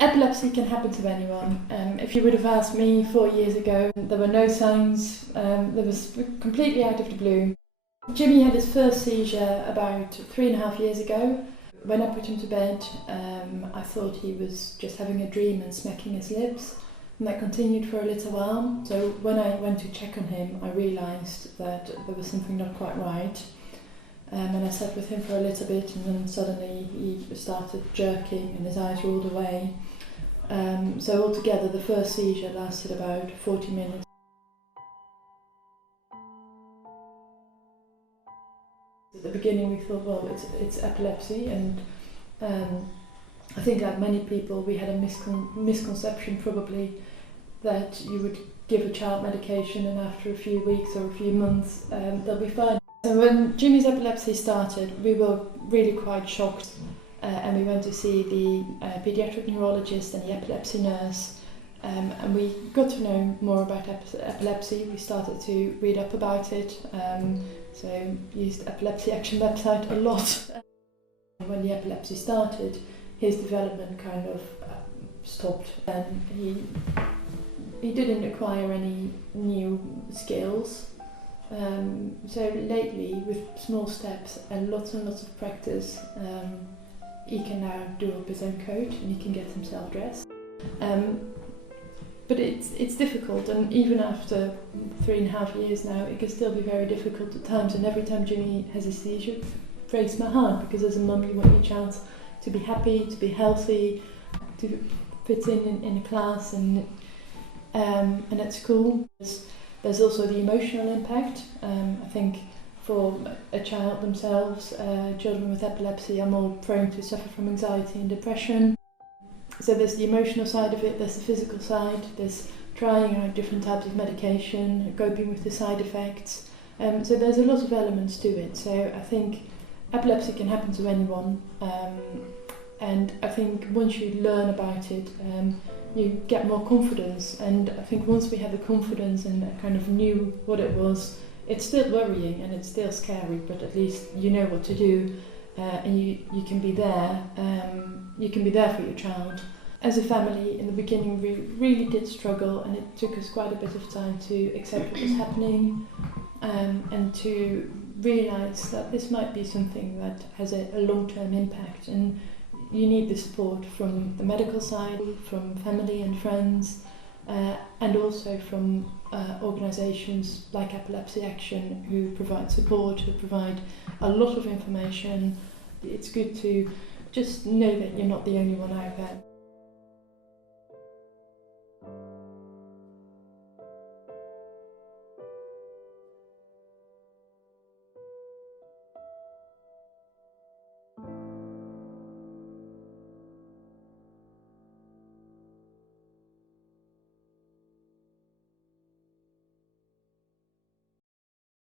Epilepsy can happen to anyone. If you would have asked me 4 years ago, there were no signs, there was completely out of the blue. Jimmy had his first seizure about 3.5 years ago. When I put him to bed, I thought he was just having a dream and smacking his lips, and that continued for a little while. So when I went to check on him, I realised that there was something not quite right. And I sat with him for a little bit, and then suddenly he started jerking and his eyes rolled away. So altogether the first seizure lasted about 40 minutes. At the beginning we thought, well, it's epilepsy, and I think like many people we had a misconception probably that you would give a child medication and after a few weeks or a few months they'll be fine. So when Jimmy's epilepsy started, we were really quite shocked, and we went to see the paediatric neurologist and the epilepsy nurse, and we got to know more about epilepsy. We started to read up about it, so used Epilepsy Action website a lot. When the epilepsy started, his development kind of stopped, and he didn't acquire any new skills. So lately, with small steps and lots of practice, he can now do up his own coat and he can get himself dressed. But it's difficult, and even after 3.5 years now, it can still be very difficult at times. And every time Jimmy has a seizure, it breaks my heart, because as a mum, you want your child to be happy, to be healthy, to fit in a class and at school. There's also the emotional impact. I think for a child themselves, children with epilepsy are more prone to suffer from anxiety and depression. So there's the emotional side of it, there's the physical side, there's trying out different types of medication, coping with the side effects. So there's a lot of elements to it. So I think epilepsy can happen to anyone, and I think once you learn about it, you get more confidence, and I think once we had the confidence and kind of knew what it was, it's still worrying and it's still scary, but at least you know what to do, and you can be there. You can be there for your child. As a family, in the beginning, we really did struggle, and it took us quite a bit of time to accept what was happening, and to realise that this might be something that has a long-term impact, and you need the support from the medical side, from family and friends, and also from organisations like Epilepsy Action, who provide support, who provide a lot of information. It's good to just know that you're not the only one out there.